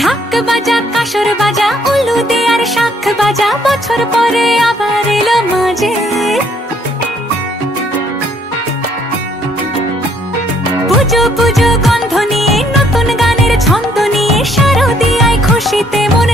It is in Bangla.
ঢাক বাজা কাসর বাজা উলু দে আর শাখ বাজা, বছর পরে আবার এলো মাঝে। পুজো পুজো গন্ধ নিয়ে নতুন গানের ছন্দ নিয়ে শারদিয়ায় খুশিতে মন